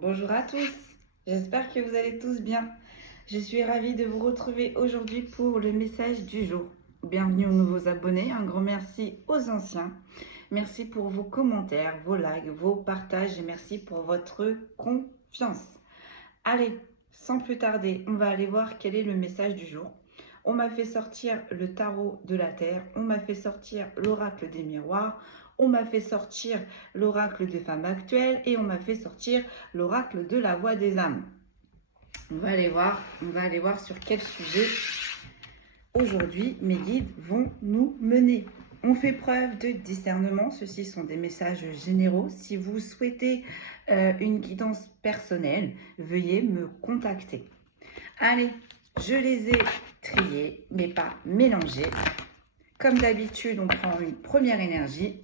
Bonjour à tous, j'espère que vous allez tous bien. Je suis ravie de vous retrouver aujourd'hui pour le message du jour. Bienvenue aux nouveaux abonnés, un grand merci aux anciens. Merci pour vos commentaires, vos likes, vos partages et merci pour votre confiance. Allez, sans plus tarder, on va aller voir quel est le message du jour. On m'a fait sortir le tarot de la terre, on m'a fait sortir l'oracle des miroirs, on m'a fait sortir l'oracle des femmes actuelles et on m'a fait sortir l'oracle de la voix des âmes. On va aller voir sur quel sujet aujourd'hui mes guides vont nous mener. On fait preuve de discernement, ceux-ci sont des messages généraux. Si vous souhaitez une guidance personnelle, veuillez me contacter. Allez, je les ai triés, mais pas mélangés. Comme d'habitude, on prend une première énergie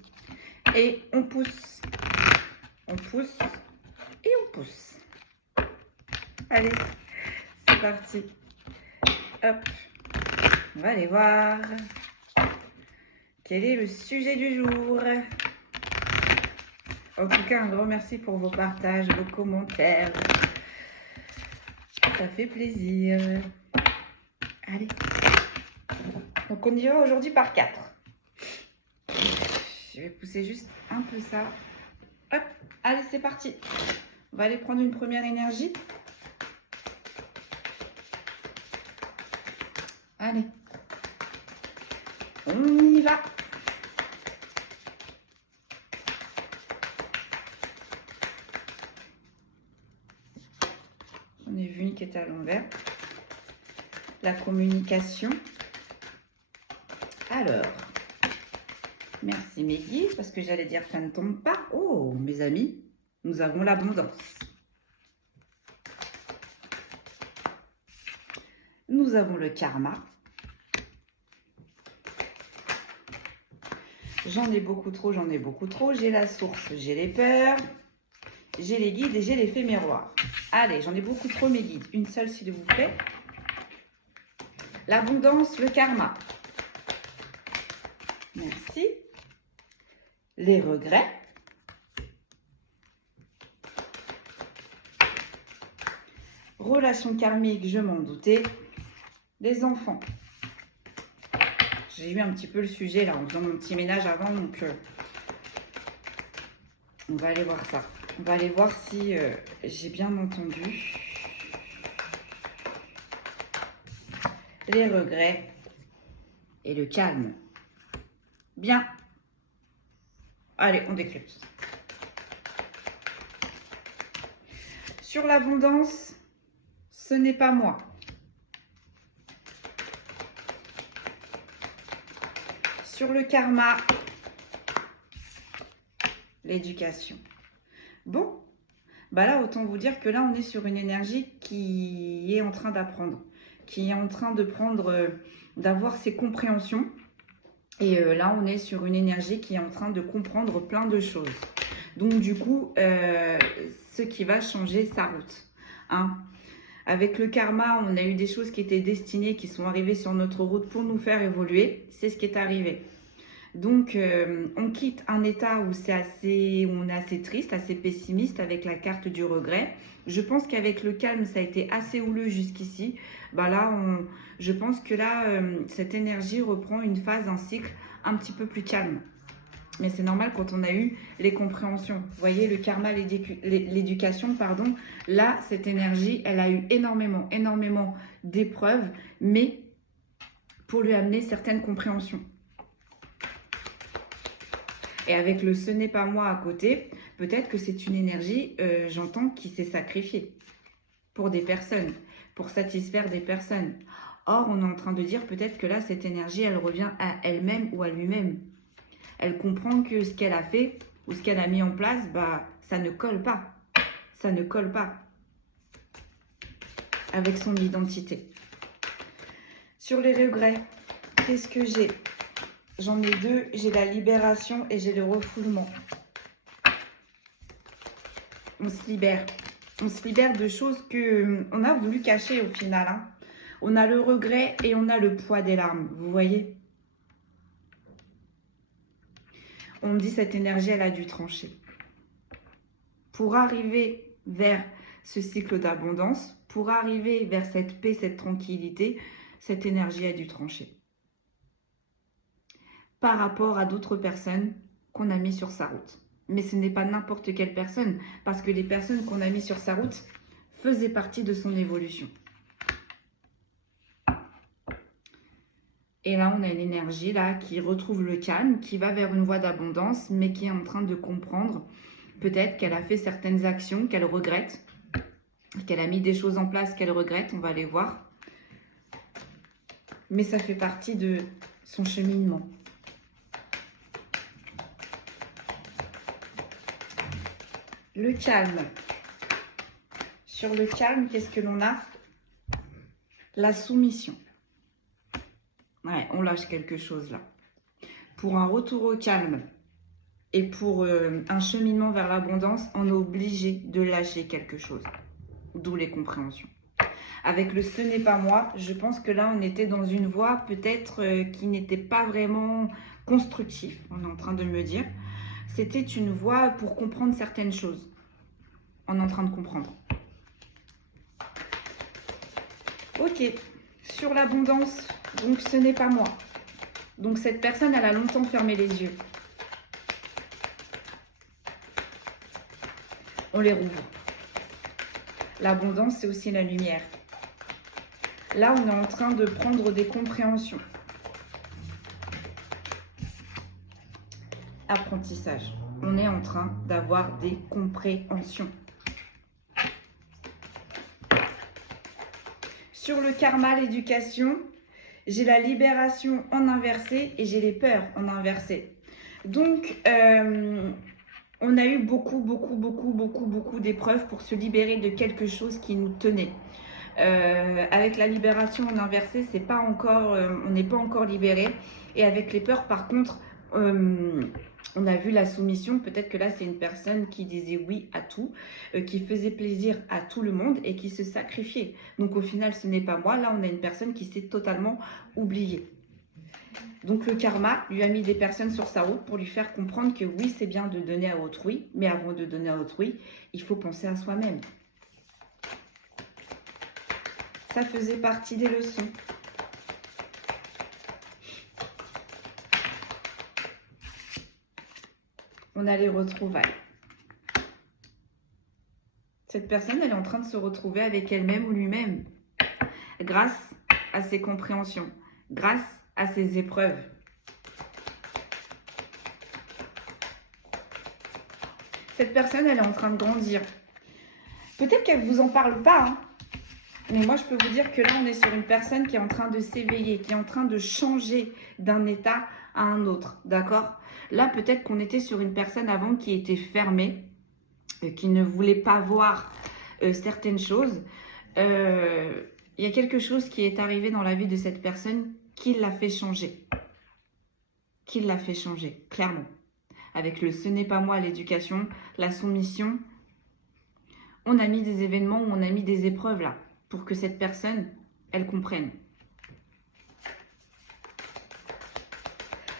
et on pousse et on pousse. Allez, c'est parti. Hop, on va aller voir quel est le sujet du jour. En tout cas, un grand merci pour vos partages, vos commentaires. Ça fait plaisir. Allez. Donc, on y va aujourd'hui par 4. Je vais pousser juste un peu ça. Hop, allez, c'est parti. On va aller prendre une première énergie. Allez. On y va. On a vu une qui était à l'envers. La communication. Alors, merci mes guides, parce que j'allais dire ça ne tombe pas. Oh, mes amis, nous avons l'abondance. Nous avons le karma. J'en ai beaucoup trop, j'en ai beaucoup trop. J'ai la source, j'ai les peurs, j'ai les guides et j'ai l'effet miroir. Allez, j'en ai beaucoup trop mes guides. Une seule s'il vous plaît. L'abondance, le karma. Merci. Les regrets. Relation karmique, je m'en doutais. Les enfants. J'ai eu un petit peu le sujet là en faisant mon petit ménage avant, donc on va aller voir ça. On va aller voir si j'ai bien entendu. Les regrets et le calme. Bien. Allez, on décrypte. Sur l'abondance, ce n'est pas moi. Sur le karma, l'éducation. Bon, bah là, autant vous dire que là, on est sur une énergie qui est en train d'apprendre, qui est en train de prendre, d'avoir ses compréhensions. Et là, on est sur une énergie qui est en train de comprendre plein de choses. Donc, du coup, ce qui va changer sa route. Hein. Avec le karma, on a eu des choses qui étaient destinées, qui sont arrivées sur notre route pour nous faire évoluer. C'est ce qui est arrivé. Donc, on quitte un état où on est assez triste, assez pessimiste avec la carte du regret. Je pense qu'avec le calme, ça a été assez houleux jusqu'ici. Bah là, je pense que là, cette énergie reprend une phase, un cycle un petit peu plus calme. Mais c'est normal quand on a eu les compréhensions. Vous voyez, le karma, l'éducation, pardon. Là, cette énergie, elle a eu énormément d'épreuves, mais pour lui amener certaines compréhensions. Et avec le ce n'est pas moi à côté, peut-être que c'est une énergie, j'entends, qui s'est sacrifiée pour des personnes, pour satisfaire des personnes. Or, on est en train de dire peut-être que là, cette énergie, elle revient à elle-même ou à lui-même. Elle comprend que ce qu'elle a fait ou ce qu'elle a mis en place, bah, ça ne colle pas. Ça ne colle pas avec son identité. Sur les regrets, qu'est-ce que j'ai ? J'en ai deux, j'ai la libération et j'ai le refoulement. On se libère. On se libère de choses qu'on a voulu cacher au final. Hein. On a le regret et on a le poids des larmes, vous voyez ? On me dit cette énergie, elle a dû trancher. Pour arriver vers ce cycle d'abondance. Pour arriver vers cette paix, cette tranquillité, cette énergie a dû trancher. Par rapport à d'autres personnes qu'on a mis sur sa route. Mais ce n'est pas n'importe quelle personne, parce que les personnes qu'on a mis sur sa route faisaient partie de son évolution. Et là, on a une énergie là qui retrouve le calme, qui va vers une voie d'abondance, mais qui est en train de comprendre peut-être qu'elle a fait certaines actions qu'elle regrette, qu'elle a mis des choses en place qu'elle regrette, on va les voir. Mais ça fait partie de son cheminement. Le calme. Sur le calme, qu'est-ce que l'on a? La soumission. Ouais, on lâche quelque chose là. Pour un retour au calme et pour un cheminement vers l'abondance, on est obligé de lâcher quelque chose. D'où les compréhensions. Avec le ce n'est pas moi, je pense que là, on était dans une voie peut-être qui n'était pas vraiment constructive, on est en train de me dire. C'était une voie pour comprendre certaines choses. On est en train de comprendre. Ok, sur l'abondance, donc ce n'est pas moi. Donc cette personne, elle a longtemps fermé les yeux. On les rouvre. L'abondance, c'est aussi la lumière. Là, on est en train de prendre des compréhensions. Apprentissage. On est en train d'avoir des compréhensions. Sur le karma, l'éducation, j'ai la libération en inversé et j'ai les peurs en inversé. Donc, on a eu beaucoup d'épreuves pour se libérer de quelque chose qui nous tenait. Avec la libération en inversé, c'est pas encore, on n'est pas encore libéré. Et avec les peurs, par contre, on a vu la soumission. Peut-être que là, c'est une personne qui disait oui à tout, qui faisait plaisir à tout le monde et qui se sacrifiait. Donc au final, ce n'est pas moi. Là, on a une personne qui s'est totalement oubliée. Donc le karma lui a mis des personnes sur sa route pour lui faire comprendre que oui, c'est bien de donner à autrui, mais avant de donner à autrui, il faut penser à soi-même. Ça faisait partie des leçons. On a les retrouvailles. Cette personne, elle est en train de se retrouver avec elle-même ou lui-même grâce à ses compréhensions, grâce à ses épreuves. Cette personne, elle est en train de grandir. Peut-être qu'elle ne vous en parle pas, hein, mais moi, je peux vous dire que là, on est sur une personne qui est en train de s'éveiller, qui est en train de changer d'un état à un autre, d'accord? Là, peut-être qu'on était sur une personne avant qui était fermée, qui ne voulait pas voir certaines choses. Il y a quelque chose qui est arrivé dans la vie de cette personne qui l'a fait changer. Qui l'a fait changer, clairement. Avec le ce n'est pas moi, l'éducation, la soumission, on a mis des événements, on a mis des épreuves là, pour que cette personne, elle comprenne.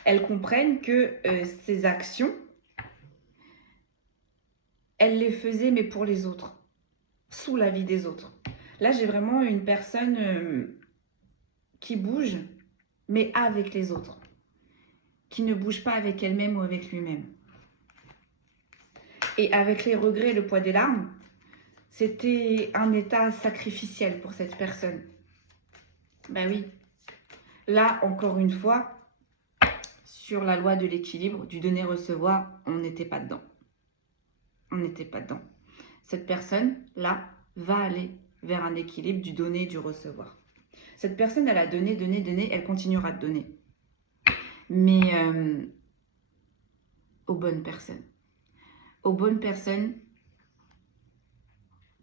Elle comprenne que ses actions, elle les faisait, mais pour les autres, sous la vie des autres. Là, j'ai vraiment une personne qui bouge, mais avec les autres. Qui ne bouge pas avec elle-même ou avec lui-même. Et avec les regrets et le poids des larmes, c'était un état sacrificiel pour cette personne. Ben oui. Là, encore une fois, sur la loi de l'équilibre, du donner-recevoir, on n'était pas dedans. On n'était pas dedans. Cette personne-là va aller vers un équilibre du donner et du recevoir. Cette personne, elle a donné, elle continuera de donner. Mais aux bonnes personnes. Aux bonnes personnes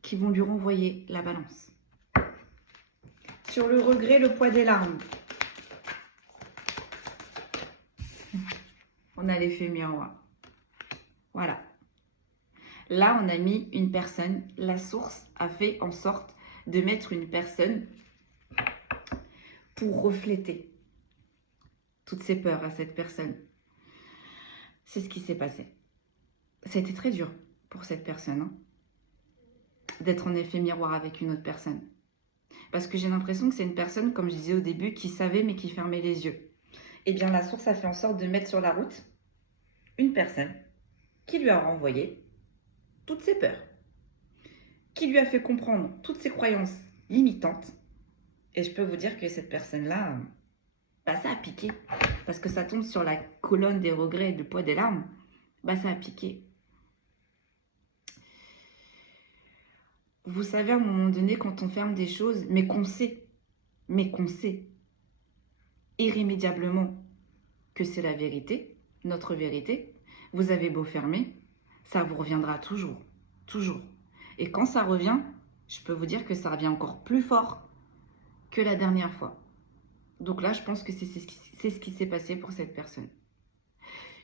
qui vont lui renvoyer la balance. Sur le regret, le poids des larmes. On a l'effet miroir. Voilà. Là, on a mis une personne. La source a fait en sorte de mettre une personne pour refléter toutes ses peurs à cette personne. C'est ce qui s'est passé. C'était très dur pour cette personne. Hein. d'être en effet miroir avec une autre personne. Parce que j'ai l'impression que c'est une personne, comme je disais au début, qui savait mais qui fermait les yeux. Eh bien, la source a fait en sorte de mettre sur la route une personne qui lui a renvoyé toutes ses peurs, qui lui a fait comprendre toutes ses croyances limitantes. Et je peux vous dire que cette personne-là, bah, ça a piqué. Parce que ça tombe sur la colonne des regrets et du poids des larmes. Bah, ça a piqué. Vous savez, à un moment donné, quand on ferme des choses, mais qu'on sait irrémédiablement que c'est la vérité, notre vérité, vous avez beau fermer, ça vous reviendra toujours, toujours. Et quand ça revient, je peux vous dire que ça revient encore plus fort que la dernière fois. Donc là, je pense que c'est ce qui s'est passé pour cette personne.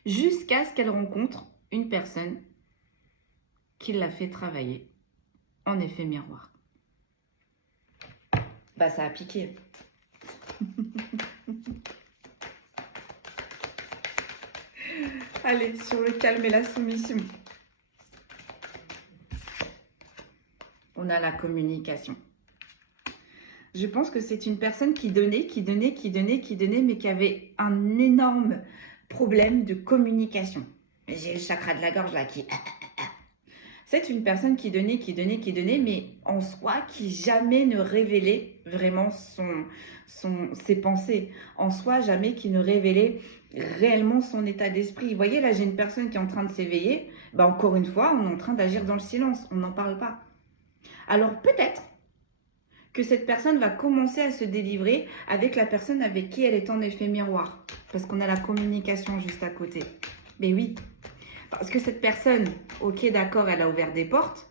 Jusqu'à ce qu'elle rencontre une personne qui l'a fait travailler en effet miroir. Bah, ça a piqué. Allez, sur le calme et la soumission. On a la communication. Je pense que c'est une personne qui donnait, mais qui avait un énorme problème de communication. J'ai le chakra de la gorge là qui... C'est une personne qui donnait, mais en soi, qui jamais ne révélait vraiment ses pensées. En soi, jamais qui ne révélait réellement son état d'esprit. Vous voyez, là, j'ai une personne qui est en train de s'éveiller. Bah, encore une fois, on est en train d'agir dans le silence. On n'en parle pas. Alors, peut-être que cette personne va commencer à se délivrer avec la personne avec qui elle est en effet miroir. Parce qu'on a la communication juste à côté. Mais oui, parce que cette personne, ok, d'accord, elle a ouvert des portes,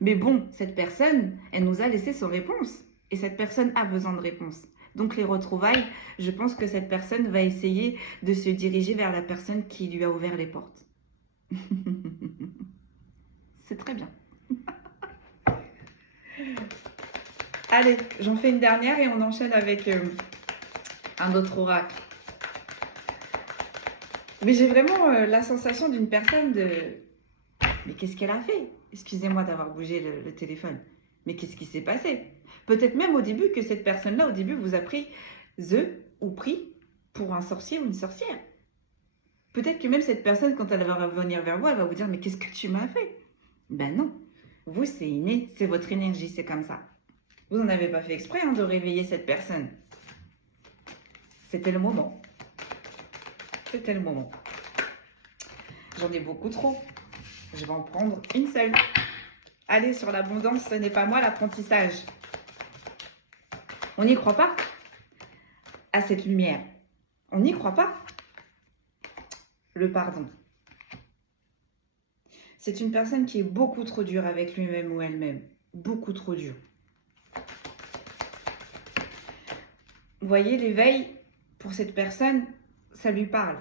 mais bon, cette personne, elle nous a laissé sans réponse. Et cette personne a besoin de réponse. Donc les retrouvailles, je pense que cette personne va essayer de se diriger vers la personne qui lui a ouvert les portes. C'est très bien. Allez, j'en fais une dernière et on enchaîne avec un autre oracle. Mais j'ai vraiment la sensation d'une personne de... Mais qu'est-ce qu'elle a fait? Excusez-moi d'avoir bougé le téléphone. Mais qu'est-ce qui s'est passé? Peut-être même au début que cette personne-là, au début, vous a pris pour un sorcier ou une sorcière. Peut-être que même cette personne, quand elle va revenir vers vous, elle va vous dire « Mais qu'est-ce que tu m'as fait ?» Ben non. Vous, c'est inné, c'est votre énergie, c'est comme ça. Vous n'en avez pas fait exprès de réveiller cette personne. C'était le moment. C'était le moment. J'en ai beaucoup trop. Je vais en prendre une seule. Allez, sur l'abondance, ce n'est pas moi l'apprentissage. On n'y croit pas à cette lumière. On n'y croit pas. Le pardon. C'est une personne qui est beaucoup trop dure avec lui-même ou elle-même. Beaucoup trop dure. Vous voyez, l'éveil, pour cette personne, ça lui parle.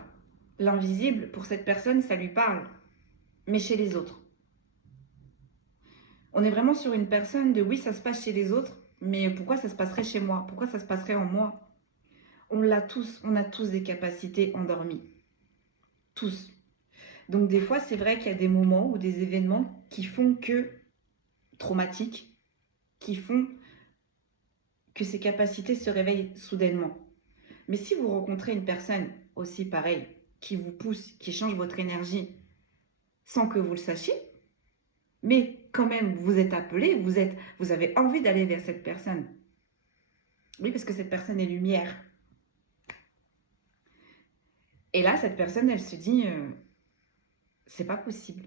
L'invisible, pour cette personne, ça lui parle. Mais chez les autres. On est vraiment sur une personne de oui, ça se passe chez les autres, mais pourquoi ça se passerait chez moi? Pourquoi ça se passerait en moi? On a tous des capacités endormies. Tous. Donc des fois, c'est vrai qu'il y a des moments ou des événements qui font que, traumatiques, qui font que ces capacités se réveillent soudainement. Mais si vous rencontrez une personne aussi pareille, qui vous pousse, qui change votre énergie, sans que vous le sachiez, mais quand même, vous êtes appelé, vous avez envie d'aller vers cette personne. Oui, parce que cette personne est lumière. Et là, cette personne, elle se dit, c'est pas possible.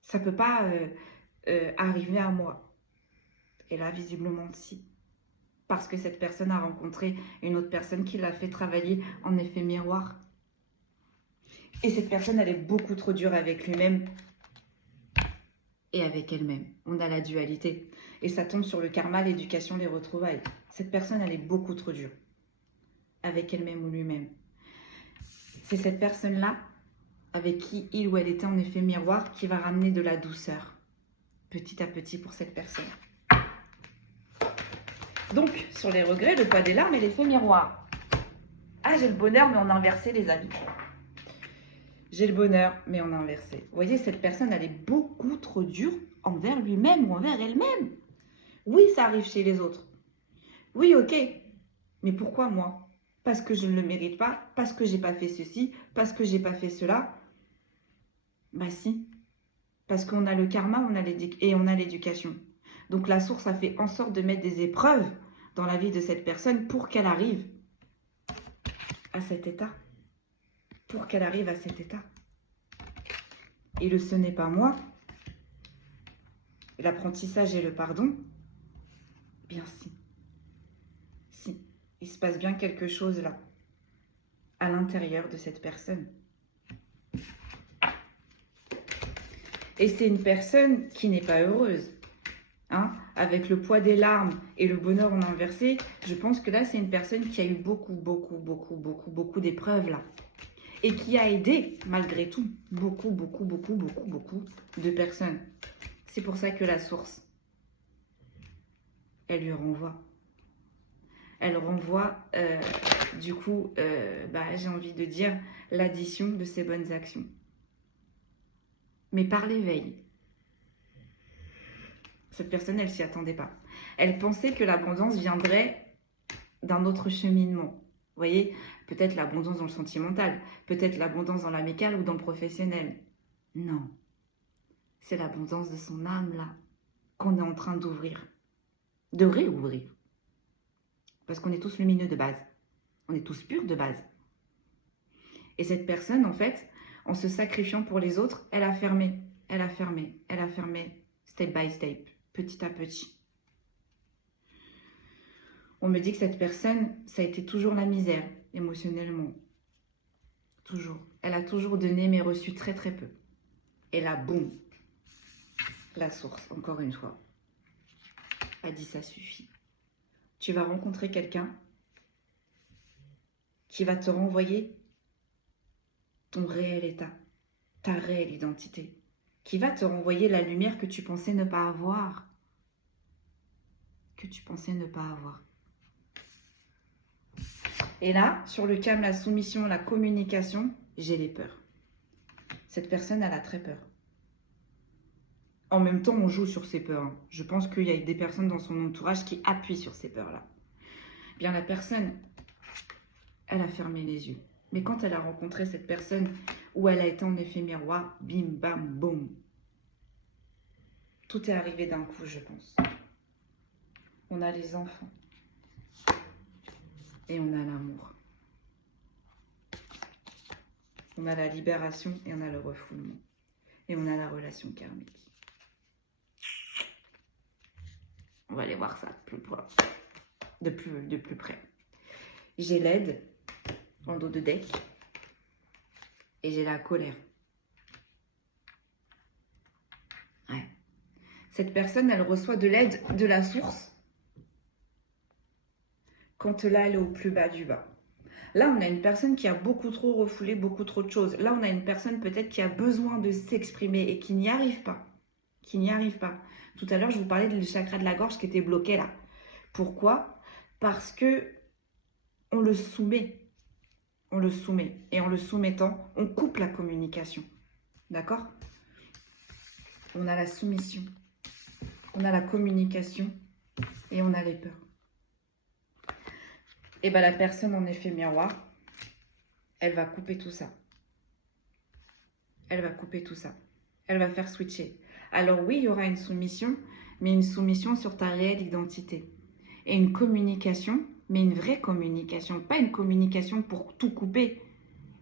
Ça peut pas arriver à moi. Et là, visiblement, si. Parce que cette personne a rencontré une autre personne qui l'a fait travailler en effet miroir. Et cette personne, elle est beaucoup trop dure avec lui-même et avec elle-même. On a la dualité. Et ça tombe sur le karma, l'éducation, les retrouvailles. Cette personne, elle est beaucoup trop dure avec elle-même ou lui-même. C'est cette personne-là, avec qui il ou elle était en effet miroir, qui va ramener de la douceur, petit à petit pour cette personne. Donc, sur les regrets, le poids des larmes et l'effet miroir. Ah, j'ai le bonheur, mais on a inversé, les amis. J'ai le bonheur, mais on a inversé. Vous voyez, cette personne, elle est beaucoup trop dure envers lui-même ou envers elle-même. Oui, ça arrive chez les autres. Oui, ok. Mais pourquoi moi? Parce que je ne le mérite pas, parce que j'ai pas fait ceci, parce que j'ai pas fait cela. Bah si. Parce qu'on a le karma, et on a l'éducation. Donc la source a fait en sorte de mettre des épreuves dans la vie de cette personne pour qu'elle arrive à cet état. Pour qu'elle arrive à cet état. Et ce n'est pas moi. L'apprentissage et le pardon. Bien si. Si. Il se passe bien quelque chose là. À l'intérieur de cette personne. Et c'est une personne qui n'est pas heureuse. Hein, avec le poids des larmes et le bonheur en inversé, je pense que là, c'est une personne qui a eu beaucoup d'épreuves là. Et qui a aidé, malgré tout, beaucoup de personnes. C'est pour ça que la source, elle lui renvoie. Elle renvoie, j'ai envie de dire, l'addition de ses bonnes actions. Mais par l'éveil. Cette personne, elle s'y attendait pas. Elle pensait que l'abondance viendrait d'un autre cheminement. Vous voyez, peut-être l'abondance dans le sentimental, peut-être l'abondance dans l'amical ou dans le professionnel. Non. C'est l'abondance de son âme, là, qu'on est en train d'ouvrir. De réouvrir. Parce qu'on est tous lumineux de base. On est tous purs de base. Et cette personne, en fait, en se sacrifiant pour les autres, elle a fermé, step by step. Petit à petit. On me dit que cette personne, ça a été toujours la misère, émotionnellement. Toujours. Elle a toujours donné, mais reçu très peu. Et là, boum, la source, encore une fois, a dit ça suffit. Tu vas rencontrer quelqu'un qui va te renvoyer ton réel état, ta réelle identité, qui va te renvoyer la lumière que tu pensais ne pas avoir. Et là, sur le calme, la soumission, la communication, j'ai les peurs. Cette personne, elle a très peur. En même temps, on joue sur ces peurs. Hein. Je pense qu'il y a des personnes dans son entourage qui appuient sur ces peurs-là. Bien, la personne, elle a fermé les yeux. Mais quand elle a rencontré cette personne où elle a été en effet miroir, bim, bam, boum. Tout est arrivé d'un coup, je pense. On a les enfants. Et on a l'amour. On a la libération et on a le refoulement. Et on a la relation karmique. On va aller voir ça de plus près. J'ai l'aide en dos de deck. Et j'ai la colère. Ouais. Cette personne, elle reçoit de l'aide de la source. Quand là, elle est au plus bas du bas. Là, on a une personne qui a beaucoup trop refoulé, beaucoup trop de choses. Là, on a une personne peut-être qui a besoin de s'exprimer et qui n'y arrive pas. Tout à l'heure, je vous parlais du chakra de la gorge qui était bloqué là. Pourquoi? Parce que on le soumet. Et en le soumettant, on coupe la communication. D'accord? On a la soumission. On a la communication. Et on a les peurs. Et bien, la personne en effet miroir, elle va couper tout ça. Elle va faire switcher. Alors oui, il y aura une soumission, mais une soumission sur ta réelle identité. Et une communication, mais une vraie communication. Pas une communication pour tout couper.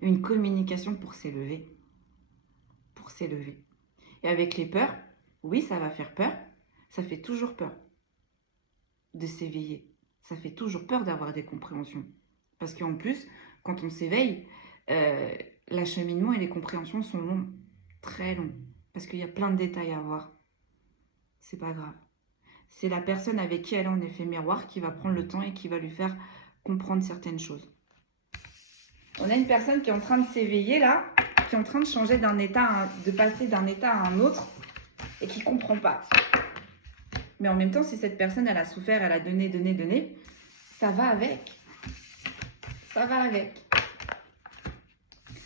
Une communication pour s'élever. Et avec les peurs, oui, ça va faire peur. Ça fait toujours peur de s'éveiller. Ça fait toujours peur d'avoir des compréhensions. Parce qu'en plus, quand on s'éveille, l'acheminement et les compréhensions sont longs. Très longs. Parce qu'il y a plein de détails à voir. C'est pas grave. C'est la personne avec qui elle est en effet miroir qui va prendre le temps et qui va lui faire comprendre certaines choses. On a une personne qui est en train de s'éveiller là, qui est en train de changer d'un état, de passer d'un état à un autre et qui ne comprend pas. Mais en même temps, si cette personne, elle a souffert, elle a donné, ça va avec.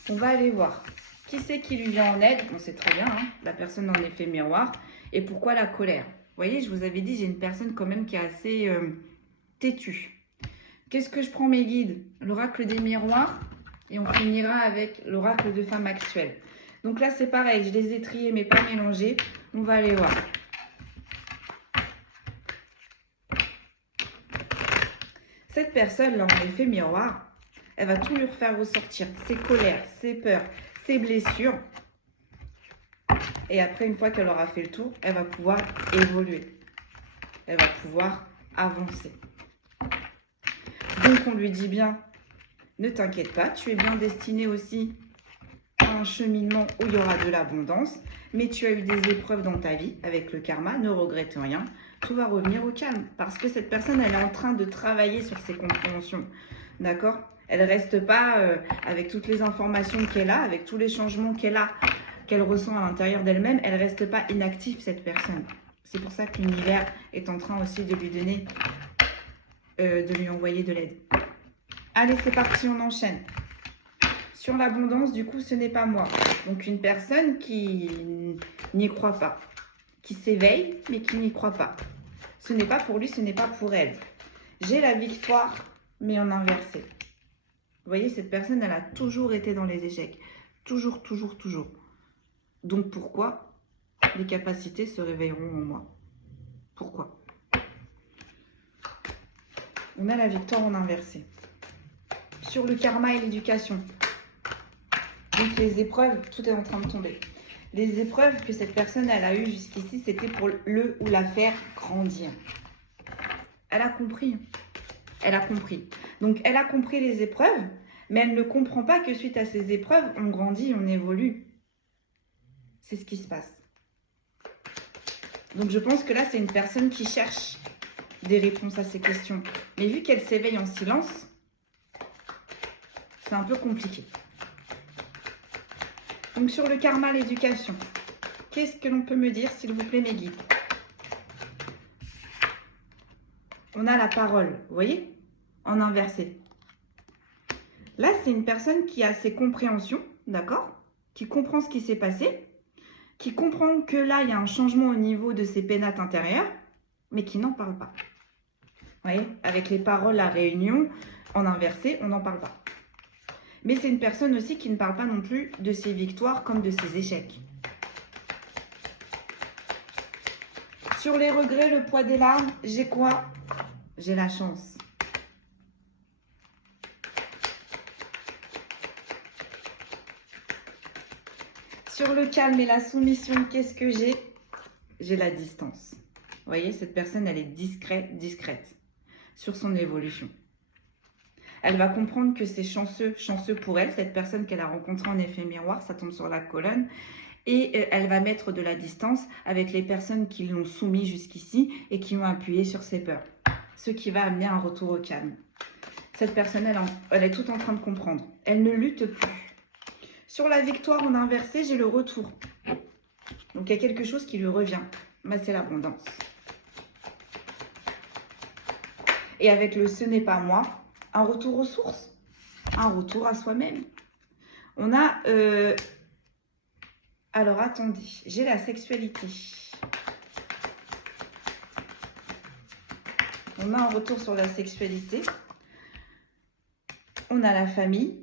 On va aller voir. Qui c'est qui lui vient en aide? On sait très bien, hein, la personne en effet miroir. Et pourquoi la colère? Vous voyez, je vous avais dit, j'ai une personne quand même qui est assez têtue. Qu'est-ce que je prends mes guides? L'oracle des miroirs et on finira avec l'oracle de femme actuelle. Donc là, c'est pareil, je les ai triés mais pas mélangés. On va aller voir. Cette personne-là, en effet miroir, elle va tout lui refaire ressortir. Ses colères, ses peurs, ses blessures. Et après, une fois qu'elle aura fait le tour, elle va pouvoir évoluer. Elle va pouvoir avancer. Donc, on lui dit bien, ne t'inquiète pas, tu es bien destiné aussi à un cheminement où il y aura de l'abondance. Mais tu as eu des épreuves dans ta vie avec le karma, ne regrette rien. Tout va revenir au calme. Parce que cette personne, elle est en train de travailler sur ses compréhensions. D'accord? Elle ne reste pas avec toutes les informations qu'elle a, avec tous les changements qu'elle a, qu'elle ressent à l'intérieur d'elle-même. Elle ne reste pas inactive, cette personne. C'est pour ça que l'univers est en train aussi de lui donner, de lui envoyer de l'aide. Allez, c'est parti, on enchaîne. Sur l'abondance, du coup, ce n'est pas moi. Donc, une personne qui n'y croit pas, qui s'éveille, mais qui n'y croit pas. Ce n'est pas pour lui, ce n'est pas pour elle. J'ai la victoire, mais en inversé. Vous voyez, cette personne, elle a toujours été dans les échecs. Toujours, toujours, toujours. Donc, pourquoi les capacités se réveilleront en moi? Pourquoi? On a la victoire en inversé. Sur le karma et l'éducation. Donc, les épreuves, tout est en train de tomber. Les épreuves que cette personne elle a eues jusqu'ici, c'était pour le ou la faire grandir. Elle a compris. Elle a compris. Donc, elle a compris les épreuves, mais elle ne comprend pas que suite à ces épreuves, on grandit, on évolue. C'est ce qui se passe. Donc, je pense que là, c'est une personne qui cherche des réponses à ces questions. Mais vu qu'elle s'éveille en silence, c'est un peu compliqué. Donc, sur le karma, l'éducation, qu'est-ce que l'on peut me dire, s'il vous plaît, mes guides? On a la parole, vous voyez, en inversé. Là, c'est une personne qui a ses compréhensions, d'accord? Qui comprend ce qui s'est passé, qui comprend que là, il y a un changement au niveau de ses pénates intérieures, mais qui n'en parle pas. Vous voyez, avec les paroles à réunion, en inversé, on n'en parle pas. Mais c'est une personne aussi qui ne parle pas non plus de ses victoires comme de ses échecs. Sur les regrets, le poids des larmes, j'ai quoi? J'ai la chance. Sur le calme et la soumission, qu'est-ce que j'ai? J'ai la distance. Vous voyez, cette personne, elle est discrète sur son évolution. Elle va comprendre que c'est chanceux pour elle, cette personne qu'elle a rencontrée en effet miroir, ça tombe sur la colonne. Et elle va mettre de la distance avec les personnes qui l'ont soumis jusqu'ici et qui ont appuyé sur ses peurs. Ce qui va amener un retour au calme. Cette personne, elle est tout en train de comprendre. Elle ne lutte plus. Sur la victoire en inversé, j'ai le retour. Donc, il y a quelque chose qui lui revient. Mais c'est l'abondance. Et avec le « ce n'est pas moi », un retour aux sources. Un retour à soi-même. On a... Alors, attendez. J'ai la sexualité. On a un retour sur la sexualité. On a la famille.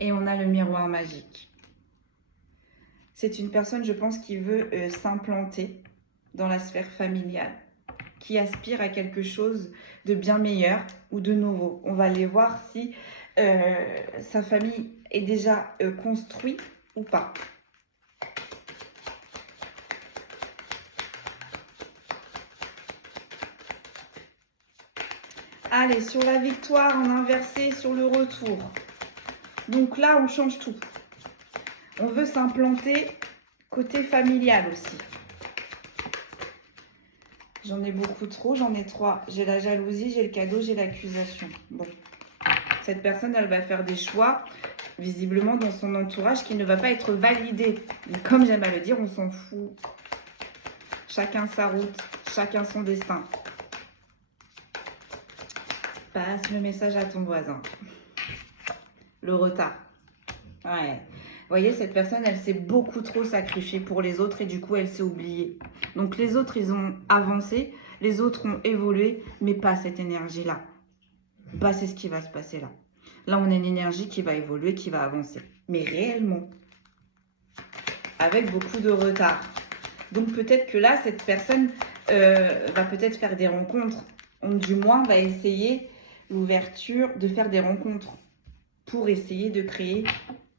Et on a le miroir magique. C'est une personne, je pense, qui veut s'implanter dans la sphère familiale, qui aspire à quelque chose de bien meilleur ou de nouveau. On va aller voir si sa famille est déjà construite ou pas. Allez, sur la victoire en inversé, sur le retour. Donc là, on change tout. On veut s'implanter côté familial aussi. J'en ai beaucoup trop, j'en ai 3. J'ai la jalousie, j'ai le cadeau, j'ai l'accusation. Bon, cette personne, elle va faire des choix, visiblement dans son entourage, qui ne va pas être validé. Mais comme j'aime à le dire, on s'en fout. Chacun sa route, chacun son destin. Passe le message à ton voisin. Le retard. Ouais. voyez, cette personne, elle s'est beaucoup trop sacrifiée pour les autres et du coup, elle s'est oubliée. Donc, les autres, ils ont avancé, les autres ont évolué, mais pas cette énergie-là. Bah, c'est ce qui va se passer là. Là, on a une énergie qui va évoluer, qui va avancer. Mais réellement, avec beaucoup de retard. Donc, peut-être que là, cette personne va peut-être faire des rencontres. Ou du moins, va essayer l'ouverture de faire des rencontres pour essayer de créer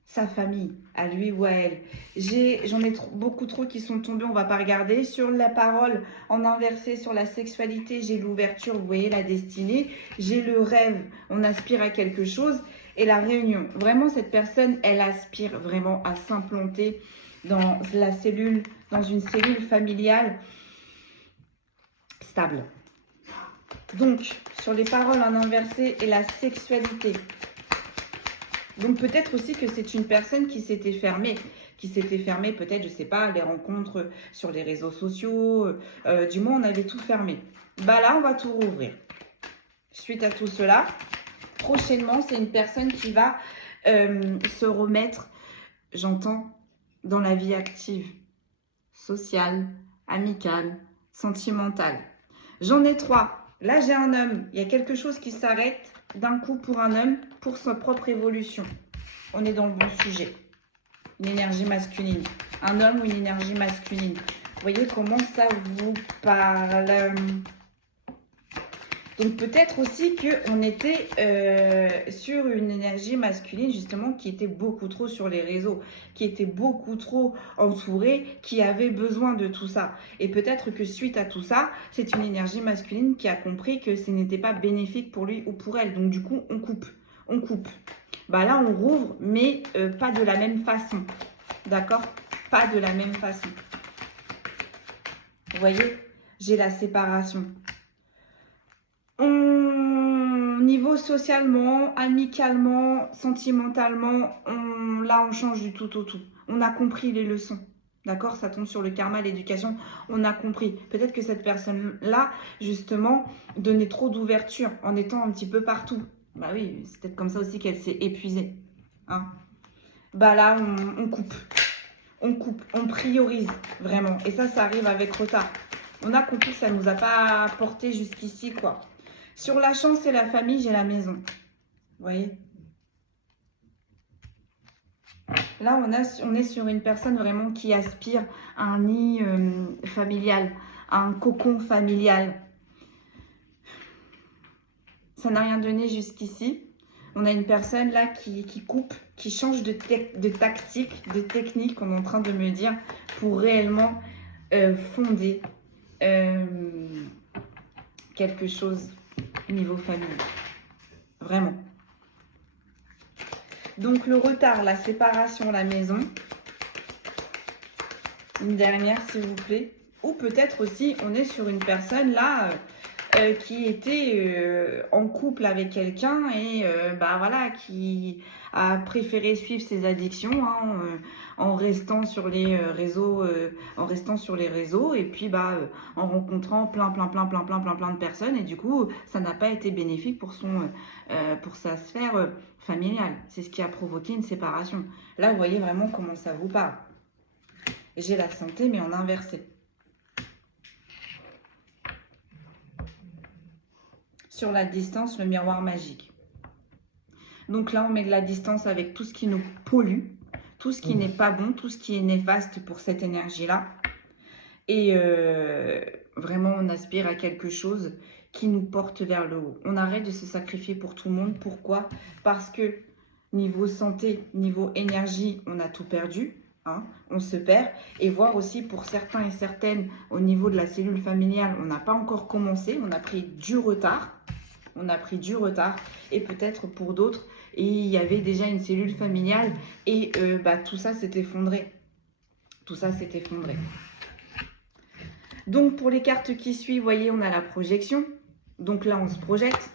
sa famille, à lui ou à elle. J'en ai beaucoup trop qui sont tombés, on va pas regarder. Sur la parole en inversé, sur la sexualité, j'ai l'ouverture, vous voyez, la destinée. J'ai le rêve, on aspire à quelque chose. Et la réunion, vraiment cette personne, elle aspire vraiment à s'implanter dans la cellule, dans une cellule familiale stable. Donc, sur les paroles en inversé et la sexualité. Donc peut-être aussi que c'est une personne qui s'était fermée peut-être, je sais pas, les rencontres sur les réseaux sociaux, du moins on avait tout fermé. Bah là, on va tout rouvrir. Suite à tout cela, prochainement, c'est une personne qui va se remettre, j'entends, dans la vie active, sociale, amicale, sentimentale. J'en ai 3. Là, j'ai un homme. Il y a quelque chose qui s'arrête d'un coup pour un homme, pour sa propre évolution. On est dans le bon sujet. Une énergie masculine. Un homme ou une énergie masculine. Vous voyez comment ça vous parle. Donc peut-être aussi qu'on était sur une énergie masculine justement qui était beaucoup trop sur les réseaux, qui était beaucoup trop entourée, qui avait besoin de tout ça. Et peut-être que suite à tout ça, c'est une énergie masculine qui a compris que ce n'était pas bénéfique pour lui ou pour elle. Donc du coup, on coupe. On coupe. Bah là, on rouvre, mais pas de la même façon. D'accord? Pas de la même façon. Vous voyez? J'ai la séparation. Niveau socialement, amicalement, sentimentalement, là on change du tout au tout. On a compris les leçons. D'accord? Ça tombe sur le karma, l'éducation. On a compris. Peut-être que cette personne-là, justement, donnait trop d'ouverture en étant un petit peu partout. Bah oui, c'est peut-être comme ça aussi qu'elle s'est épuisée. Hein? Bah là, on coupe. On coupe. On priorise, vraiment. Et ça arrive avec retard. On a compris que ça ne nous a pas porté jusqu'ici, quoi. Sur la chance et la famille, j'ai la maison. Vous voyez? Là, on est sur une personne vraiment qui aspire à un nid familial, à un cocon familial. Ça n'a rien donné jusqu'ici. On a une personne là qui coupe, qui change de tactique, de technique, on est en train de me dire, pour réellement fonder quelque chose niveau famille. Vraiment. Donc le retard, la séparation, la maison. Une dernière s'il vous plaît. Ou peut-être aussi on est sur une personne là qui était en couple avec quelqu'un et bah voilà, qui a préféré suivre ses addictions en restant sur les réseaux, et puis bah en rencontrant plein de personnes, et du coup ça n'a pas été bénéfique pour sa sphère familiale. C'est ce qui a provoqué une séparation. Là vous voyez vraiment comment ça vous parle. J'ai la santé mais en inversé. Sur la distance, le miroir magique. Donc là, on met de la distance avec tout ce qui nous pollue, tout ce qui n'est pas bon, tout ce qui est néfaste pour cette énergie-là. Et vraiment, on aspire à quelque chose qui nous porte vers le haut. On arrête de se sacrifier pour tout le monde. Pourquoi? Parce que niveau santé, niveau énergie, on a tout perdu. Hein, on se perd. Et voir aussi pour certains et certaines, au niveau de la cellule familiale, on n'a pas encore commencé. On a pris du retard. Et peut-être pour d'autres, il y avait déjà une cellule familiale et tout ça s'est effondré. Donc pour les cartes qui suivent, vous voyez, on a la projection. Donc là, on se projette.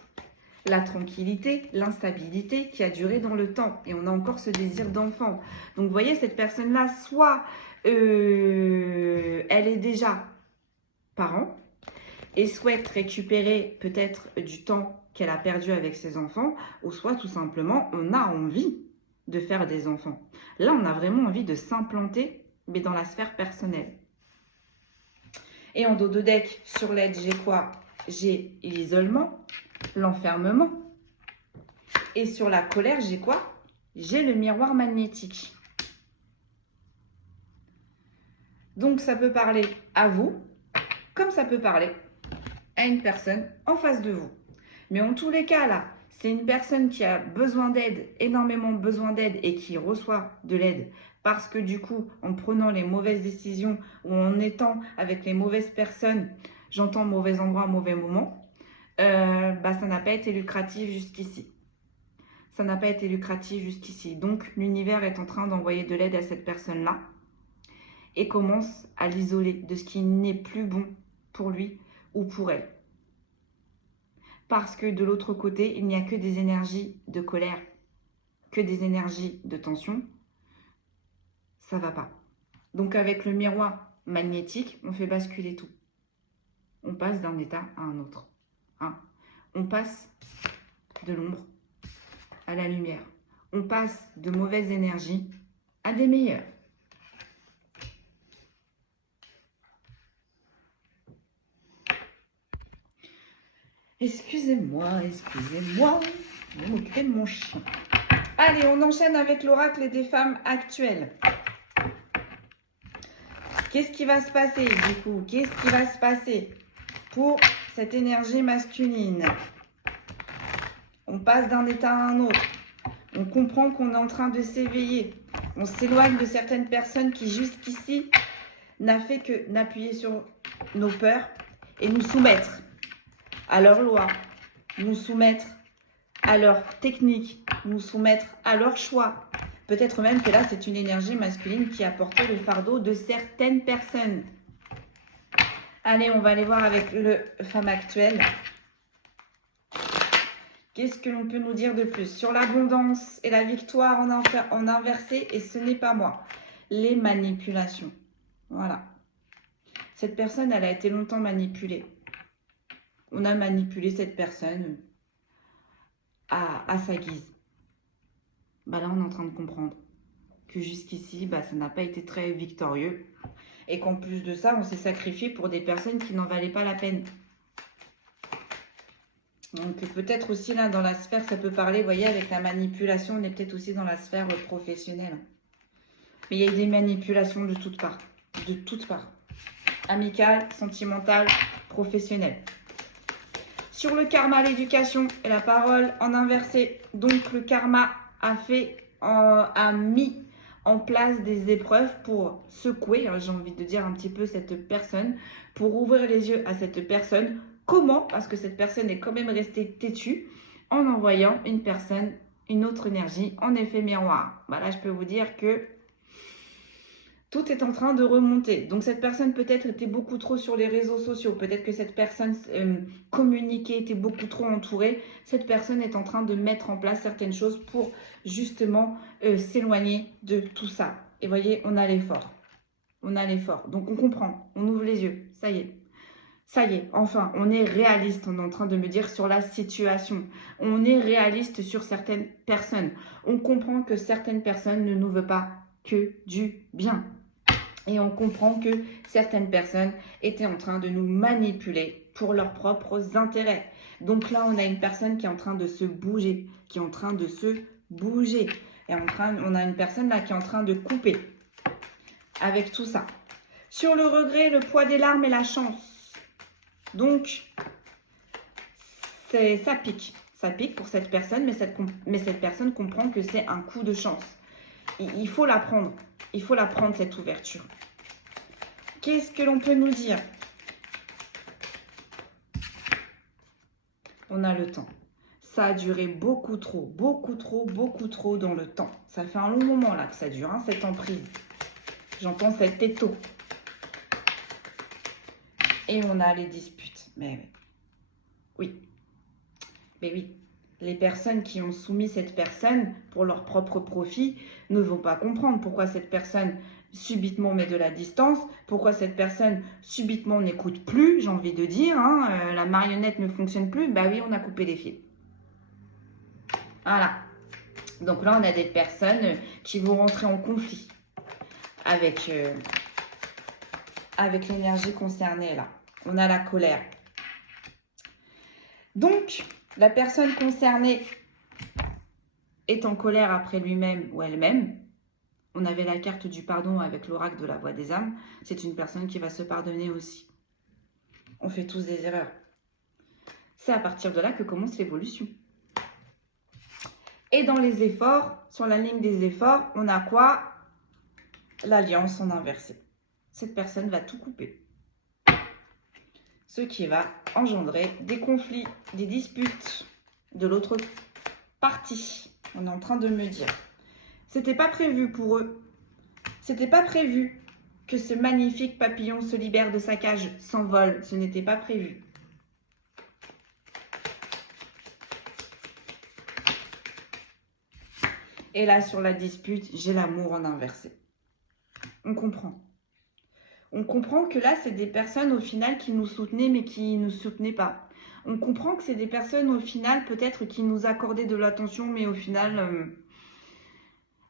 La tranquillité, l'instabilité qui a duré dans le temps. Et on a encore ce désir d'enfant. Donc vous voyez, cette personne-là, soit elle est déjà parent, et souhaite récupérer peut-être du temps qu'elle a perdu avec ses enfants, ou soit tout simplement on a envie de faire des enfants. Là, on a vraiment envie de s'implanter, mais dans la sphère personnelle. Et en dos de deck, sur l'aide, j'ai quoi? J'ai l'isolement, l'enfermement. Et sur la colère, j'ai quoi? J'ai le miroir magnétique. Donc, ça peut parler à vous, comme ça peut parler à une personne en face de vous. Mais en tous les cas, là, c'est une personne qui a besoin d'aide, énormément besoin d'aide et qui reçoit de l'aide parce que du coup, en prenant les mauvaises décisions ou en étant avec les mauvaises personnes, j'entends mauvais endroit, mauvais moment, ça n'a pas été lucratif jusqu'ici. Ça n'a pas été lucratif jusqu'ici. Donc, l'univers est en train d'envoyer de l'aide à cette personne-là et commence à l'isoler de ce qui n'est plus bon pour lui ou pour elle. Parce que de l'autre côté, il n'y a que des énergies de colère, que des énergies de tension. Ça ne va pas. Donc avec le miroir magnétique, on fait basculer tout. On passe d'un état à un autre. On passe de l'ombre à la lumière. On passe de mauvaises énergies à des meilleures. Excusez-moi, je vais m'occuper de mon chien. Allez, on enchaîne avec l'oracle des femmes actuelles. Qu'est-ce qui va se passer du coup? Qu'est-ce qui va se passer pour cette énergie masculine? On passe d'un état à un autre. On comprend qu'on est en train de s'éveiller. On s'éloigne de certaines personnes qui jusqu'ici n'a fait que n'appuyer sur nos peurs et nous soumettre à leurs lois, nous soumettre à leurs techniques, nous soumettre à leurs choix. Peut-être même que là, c'est une énergie masculine qui a porté le fardeau de certaines personnes. Allez, on va aller voir avec le femme actuelle. Qu'est-ce que l'on peut nous dire de plus? Sur l'abondance et la victoire en inversé, et ce n'est pas moi. Les manipulations. Voilà. Cette personne, elle a été longtemps manipulée. On a manipulé cette personne à sa guise. Là, on est en train de comprendre que jusqu'ici, ça n'a pas été très victorieux. Et qu'en plus de ça, on s'est sacrifié pour des personnes qui n'en valaient pas la peine. Donc peut-être aussi là, dans la sphère, ça peut parler, vous voyez, avec la manipulation, on est peut-être aussi dans la sphère professionnelle. Mais il y a des manipulations de toutes parts. De toutes parts. Amicales, sentimentales, professionnelles. Sur le karma, l'éducation et la parole en inversé. Donc le karma a mis en place des épreuves pour secouer, j'ai envie de dire un petit peu cette personne, pour ouvrir les yeux à cette personne. Comment? Parce que cette personne est quand même restée têtue en envoyant une autre énergie en effet miroir. Là, je peux vous dire que tout est en train de remonter. Donc, cette personne peut-être était beaucoup trop sur les réseaux sociaux. Peut-être que cette personne communiquait, était beaucoup trop entourée. Cette personne est en train de mettre en place certaines choses pour justement s'éloigner de tout ça. Et voyez, on a l'effort. On a l'effort. Donc, on comprend. On ouvre les yeux. Ça y est. Ça y est, enfin, on est réaliste, on est en train de me dire sur la situation. On est réaliste sur certaines personnes. On comprend que certaines personnes ne nous veulent pas que du bien. Et on comprend que certaines personnes étaient en train de nous manipuler pour leurs propres intérêts. Donc là, on a une personne qui est en train de se bouger, Et on a une personne là qui est en train de couper avec tout ça. Sur le regret, le poids des larmes et la chance. Donc, ça pique. Ça pique pour cette personne, mais cette personne comprend que c'est un coup de chance. Il faut la prendre. Il faut la prendre, cette ouverture. Qu'est-ce que l'on peut nous dire? On a le temps. Ça a duré beaucoup trop dans le temps. Ça fait un long moment là que ça dure, cette emprise. J'entends cet étau. Et on a les disputes. Mais oui. Les personnes qui ont soumis cette personne pour leur propre profit ne vont pas comprendre pourquoi cette personne subitement met de la distance, pourquoi cette personne subitement n'écoute plus, j'ai envie de dire, la marionnette ne fonctionne plus, oui, on a coupé les fils. Voilà. Donc là, on a des personnes qui vont rentrer en conflit avec l'énergie concernée là. On a la colère. Donc, la personne concernée est en colère après lui-même ou elle-même. On avait la carte du pardon avec l'oracle de la voix des âmes. C'est une personne qui va se pardonner aussi. On fait tous des erreurs. C'est à partir de là que commence l'évolution. Et dans les efforts, sur la ligne des efforts, on a quoi? L'alliance en inversé. Cette personne va tout couper. Ce qui va engendrer des conflits, des disputes de l'autre partie. On est en train de me dire. C'était pas prévu pour eux. C'était pas prévu que ce magnifique papillon se libère de sa cage, s'envole. Ce n'était pas prévu. Et là, sur la dispute, j'ai l'amour en inversé. On comprend. On comprend que là, c'est des personnes au final qui nous soutenaient, mais qui ne nous soutenaient pas. On comprend que c'est des personnes au final, peut-être, qui nous accordaient de l'attention, mais au final,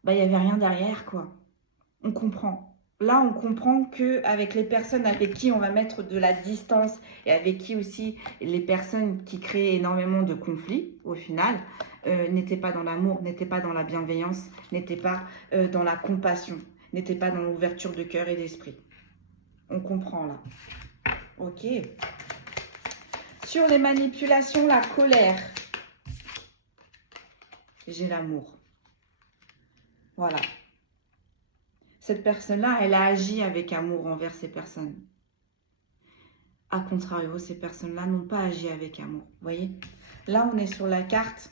il n'y avait rien derrière, quoi. On comprend. Là, on comprend qu'avec les personnes avec qui on va mettre de la distance et avec qui aussi les personnes qui créent énormément de conflits, au final, n'étaient pas dans l'amour, n'étaient pas dans la bienveillance, n'étaient pas dans la compassion, n'étaient pas dans l'ouverture de cœur et d'esprit. On comprend là. Ok. Sur les manipulations, la colère. J'ai l'amour. Voilà. Cette personne-là, elle a agi avec amour envers ces personnes. A contrario, ces personnes-là n'ont pas agi avec amour. Vous voyez? Là, on est sur la carte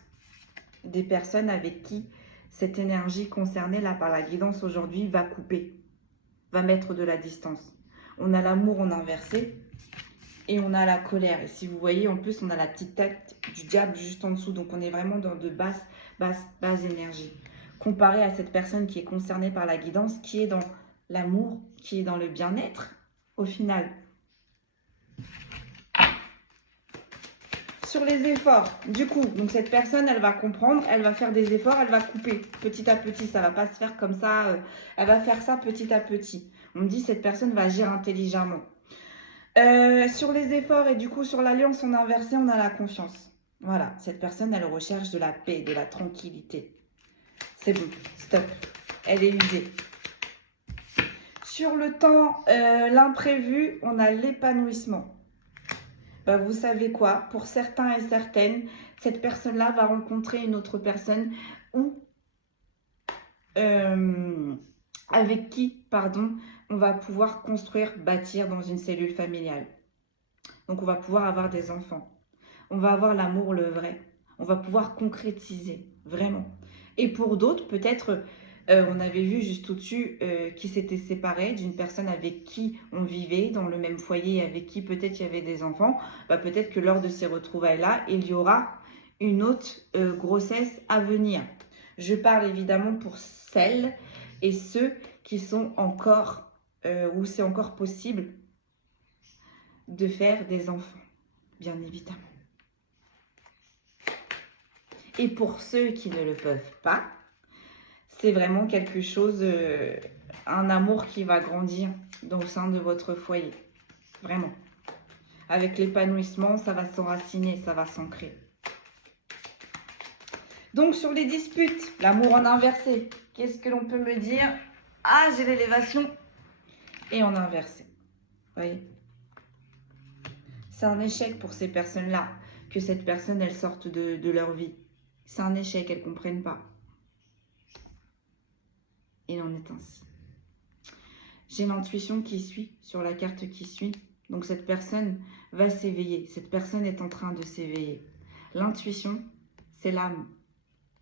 des personnes avec qui cette énergie concernée là par la guidance aujourd'hui va couper, va mettre de la distance. On a l'amour en inversé et on a la colère. Et si vous voyez, en plus, on a la petite tête du diable juste en dessous. Donc, on est vraiment dans de basses énergies. Comparé à cette personne qui est concernée par la guidance, qui est dans l'amour, qui est dans le bien-être, au final. Sur les efforts, du coup, donc cette personne, elle va comprendre, elle va faire des efforts, elle va couper petit à petit. Ça ne va pas se faire comme ça, elle va faire ça petit à petit. On me dit cette personne va agir intelligemment. Sur les efforts et du coup sur l'alliance en inversé, on a la confiance. Voilà, cette personne, elle recherche de la paix, de la tranquillité. C'est bon, stop. Elle est usée. Sur le temps, l'imprévu, on a l'épanouissement. Vous savez quoi? Pour certains et certaines, cette personne-là va rencontrer une autre personne ou avec qui, on va pouvoir construire, bâtir dans une cellule familiale. Donc, on va pouvoir avoir des enfants. On va avoir l'amour, le vrai. On va pouvoir concrétiser, vraiment. Et pour d'autres, peut-être, on avait vu juste au-dessus qui s'était séparé d'une personne avec qui on vivait dans le même foyer, avec qui peut-être il y avait des enfants. Peut-être que lors de ces retrouvailles-là, il y aura une autre grossesse à venir. Je parle évidemment pour celles et ceux qui sont encore, où c'est encore possible de faire des enfants, bien évidemment. Et pour ceux qui ne le peuvent pas, c'est vraiment quelque chose, un amour qui va grandir au sein de votre foyer. Vraiment. Avec l'épanouissement, ça va s'enraciner, ça va s'ancrer. Donc, sur les disputes, l'amour en inversé, qu'est-ce que l'on peut me dire? Ah, j'ai l'élévation. Et en inversé. Vous voyez? C'est un échec pour ces personnes-là, que cette personne, elle sorte de leur vie. C'est un échec, elles ne comprennent pas. Il en est ainsi. J'ai l'intuition qui suit, sur la carte qui suit. Donc cette personne va s'éveiller. Cette personne est en train de s'éveiller. L'intuition, c'est l'âme.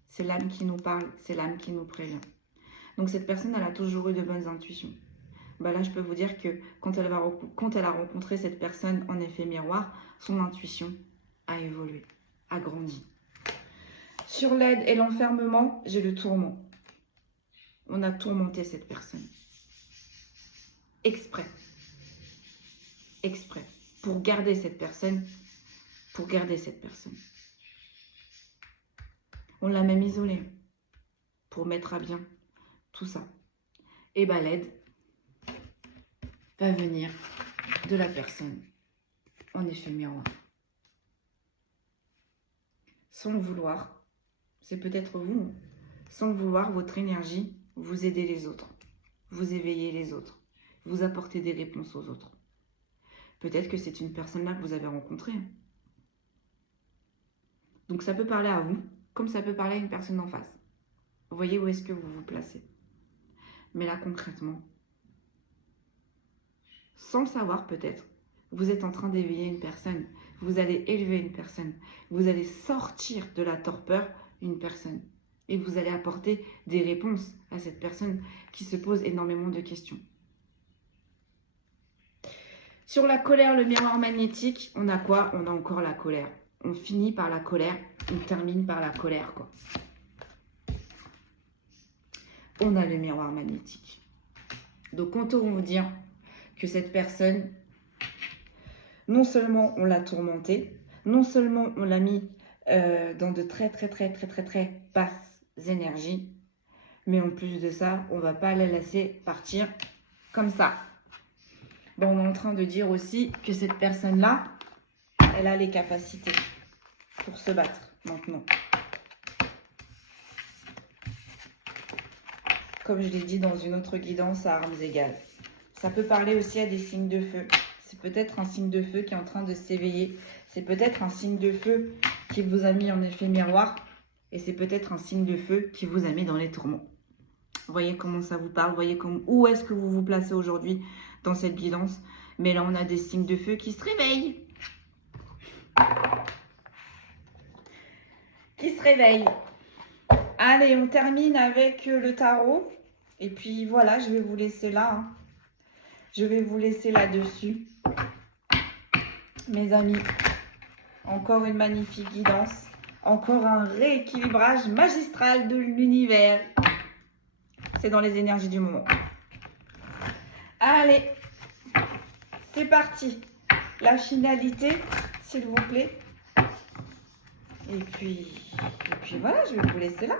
C'est l'âme qui nous parle, c'est l'âme qui nous prévient. Donc cette personne, elle a toujours eu de bonnes intuitions. Là, je peux vous dire que quand elle a rencontré cette personne en effet miroir, son intuition a évolué, a grandi. Sur l'aide et l'enfermement, j'ai le tourment. On a tourmenté cette personne. Exprès. Exprès. Pour garder cette personne. On l'a même isolée. pour mettre à bien tout ça. Et bien l'aide va venir de la personne en effet miroir. Sans le vouloir, c'est peut-être vous, sans le vouloir, votre énergie, vous aidez les autres, vous éveillez les autres, vous apportez des réponses aux autres. Peut-être que c'est une personne là que vous avez rencontrée. Donc ça peut parler à vous, comme ça peut parler à une personne en face. Vous voyez où est-ce que vous vous placez. Mais là concrètement, sans le savoir peut-être, vous êtes en train d'éveiller une personne, vous allez élever une personne, vous allez sortir de la torpeur une personne et vous allez apporter des réponses à cette personne qui se pose énormément de questions. Sur la colère, le miroir magnétique, on a quoi? On a encore la colère. On finit par la colère, on termine par la colère, quoi. On a le miroir magnétique. Donc, quand on vous dire que cette personne, non seulement on l'a tourmentée, non seulement on l'a mis dans de très basses énergies, mais en plus de ça, on ne va pas la laisser partir comme ça. Bon, on est en train de dire aussi que cette personne-là, elle a les capacités pour se battre maintenant. Comme je l'ai dit dans une autre guidance à armes égales. Ça peut parler aussi à des signes de feu. C'est peut-être un signe de feu qui est en train de s'éveiller. C'est peut-être un signe de feu qui vous a mis en effet miroir. Et c'est peut-être un signe de feu qui vous a mis dans les tourments. Voyez comment ça vous parle. Voyez où est-ce que vous vous placez aujourd'hui dans cette guidance. Mais là, on a des signes de feu qui se réveillent. Qui se réveillent. Allez, on termine avec le tarot. Et puis voilà, je vais vous laisser là. Hein. Je vais vous laisser là-dessus. Mes amis, encore une magnifique guidance. Encore un rééquilibrage magistral de l'univers. C'est dans les énergies du moment. Allez, c'est parti. La finalité, s'il vous plaît. Et puis voilà, je vais vous laisser là.